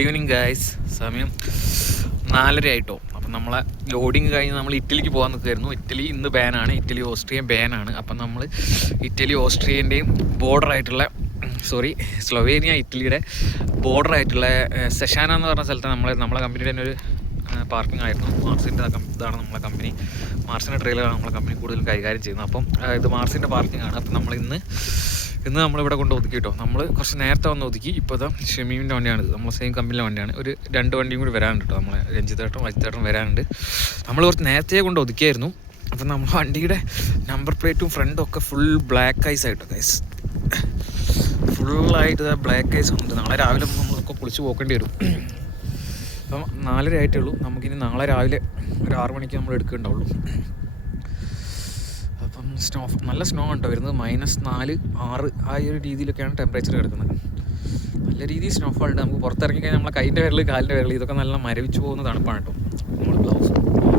Good evening guys. സമയം 4:30 ആയിട്ടോ. അപ്പം നമ്മളെ ലോഡിങ് കഴിഞ്ഞ് നമ്മൾ ഇറ്റലിക്ക് പോകാൻ നിൽക്കുമായിരുന്നു. ഇറ്റലി ഇന്ന് ബാനാണ്, ഇറ്റലി ഓസ്ട്രിയ ബാനാണ്. അപ്പം നമ്മൾ ഇറ്റലി ഓസ്ട്രിയേൻ്റെയും ബോർഡറായിട്ടുള്ള സ്ലൊവേനിയ ഇറ്റലിയുടെ ബോർഡറായിട്ടുള്ള സെഷാന എന്ന് പറഞ്ഞ സ്ഥലത്ത് നമ്മളെ കമ്പനിയുടെ തന്നെ ഒരു പാർക്കിംഗ് ആയിരുന്നു. മാർസിൻ്റെ ഇതാണ് നമ്മളെ കമ്പനി, മാർസിൻ്റെ ട്രെയിലറാണ് നമ്മളെ കമ്പനി കൂടുതലും കൈകാര്യം ചെയ്യുന്നത്. അപ്പം ഇത് മാർസിൻ്റെ പാർക്കിംഗ് ആണ്. അപ്പം ഇന്ന് നമ്മളിവിടെ കൊണ്ട് ഒതുക്കി കേട്ടോ. നമ്മൾ കുറച്ച് നേരത്തെ വന്ന് ഒതുക്കി. ഇപ്പോൾ ഇതാ ഷമീമിൻ്റെ വണ്ടിയാണ്, നമ്മളെ സെയിം കമ്പനിയിലെ വണ്ടിയാണ്. ഒരു 2 വണ്ടിയും കൂടി വരാനുണ്ട് കേട്ടോ. നമ്മളെ രഞ്ജിത്തേട്ടനും അജിത്തേട്ടനും വരാനുണ്ട്. നമ്മൾ കുറച്ച് നേരത്തെ കൊണ്ട് ഒതുക്കിയായിരുന്നു. അപ്പം നമ്മൾ വണ്ടിയുടെ നമ്പർ പ്ലേറ്റും ഫ്രണ്ടും ഒക്കെ ഫുൾ ബ്ലാക്ക് ഐസ് ആയിട്ടോ ഗൈസ്. ഫുള്ളായിട്ട് ബ്ലാക്ക് ഐസ് ഉണ്ട്. നാളെ രാവിലെ നമ്മളൊക്കെ കുളിച്ച് പോക്കേണ്ടി വരും. അപ്പം 4:30 ആയിട്ടേ ഉള്ളൂ. നമുക്കിനി നാളെ രാവിലെ ഒരു 6 മണിക്ക് നമ്മൾ എടുക്കേണ്ടാവുള്ളൂ. അപ്പം നല്ല സ്നോ ഉണ്ടോ വരുന്നത്. -4, -6 ആ ഒരു രീതിയിലൊക്കെയാണ് ടെമ്പറേച്ചർ കിടക്കുന്നത്. നല്ല രീതിയിൽ സ്നോഫാൾ ഉണ്ട്. നമുക്ക് പുറത്തിറങ്ങി കഴിഞ്ഞാൽ നമ്മളെ കൈൻ്റെ വിരൽ, കാലിൻ്റെ വിരൽ ഇതൊക്കെ നല്ല മരവിച്ച് പോകുന്ന തണുപ്പാണ് കേട്ടോ. നമ്മൾ ഗ്ലൗസ്,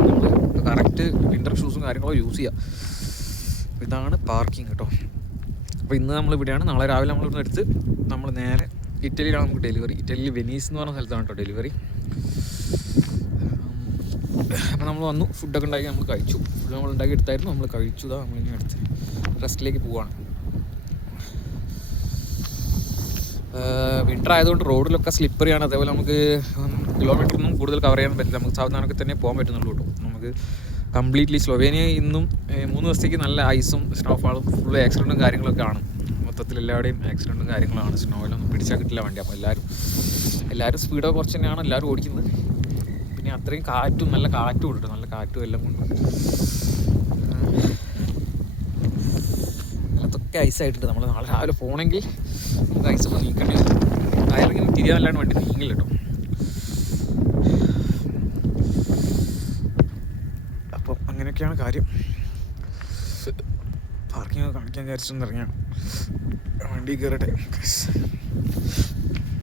നമ്മൾ കറക്റ്റ് വിൻ്റർ ഷൂസും കാര്യങ്ങളോ യൂസ് ചെയ്യുക. ഇതാണ് പാർക്കിംഗ് കേട്ടോ. അപ്പോൾ ഇന്ന് നമ്മളിവിടെയാണ്. നാളെ രാവിലെ നമ്മളിവിടുന്ന് എടുത്ത് നമ്മൾ നേരെ ഇറ്റലിയിലാണ് നമുക്ക് ഡെലിവറി. ഇറ്റലിയിൽ വെനീസ് എന്ന് പറഞ്ഞ സ്ഥലത്താണ് കേട്ടോ ഡെലിവറി. അപ്പോൾ നമ്മൾ വന്നു, ഫുഡൊക്കെ ഉണ്ടാക്കി നമ്മൾ കഴിച്ചു. ഫുഡ് നമ്മൾ ഉണ്ടാക്കി എടുത്തായിരുന്നു, നമ്മൾ കഴിച്ചു. നമ്മളിങ്ങനെ എടുത്ത് റെസ്റ്റിലേക്ക് പോവുകയാണ്. വിൻ്റർ ആയതുകൊണ്ട് റോഡിലൊക്കെ സ്ലിപ്പറിയാണ്. അതേപോലെ നമുക്ക് കിലോമീറ്ററൊന്നും കൂടുതൽ കവർ ചെയ്യാൻ പറ്റില്ല. നമുക്ക് സാവധാനമൊക്കെ തന്നെ പോകാൻ പറ്റുന്നുള്ളൂ കേട്ടോ. നമുക്ക് കംപ്ലീറ്റ്ലി സ്ലൊവേനിയ ഇന്നും 3 ദിവസത്തേക്ക് നല്ല ഐസും സ്നോഫാളും ഫുള്ള് ആക്സിഡൻറ്റും കാര്യങ്ങളൊക്കെ ആണ്. മൊത്തത്തിൽ എല്ലാവരുടെയും ആക്സിഡൻറ്റും കാര്യങ്ങളാണ്. സ്നോയിലൊന്നും പിടിച്ചാൽ കിട്ടില്ല വണ്ടി. അപ്പോൾ എല്ലാവരും സ്പീഡൊക്കെ കുറച്ച് തന്നെയാണ് എല്ലാവരും ഓടിക്കുന്നത്. പിന്നെ അത്രയും കാറ്റും, നല്ല കാറ്റും ഉണ്ട്, നല്ല കാറ്റും എല്ലാം കൊണ്ടും അതൊക്കെ ഐസായിട്ടുണ്ട്. നമ്മൾ നാളെ രാവിലെ പോകണമെങ്കിൽ നമുക്ക് ഐസൊക്കെ നീക്കേണ്ടി വരും. ടയറിങ്ങനെ തിരിയാനല്ലാണ്ട് വണ്ടി നീങ്ങില്ല കേട്ടോ. അപ്പം അങ്ങനെയൊക്കെയാണ് കാര്യം. പാർക്കിംഗ് കാണിക്കാൻ വിചാരിച്ചൊന്നും ഇറങ്ങിയാണ്. വണ്ടി കയറട്ടെ.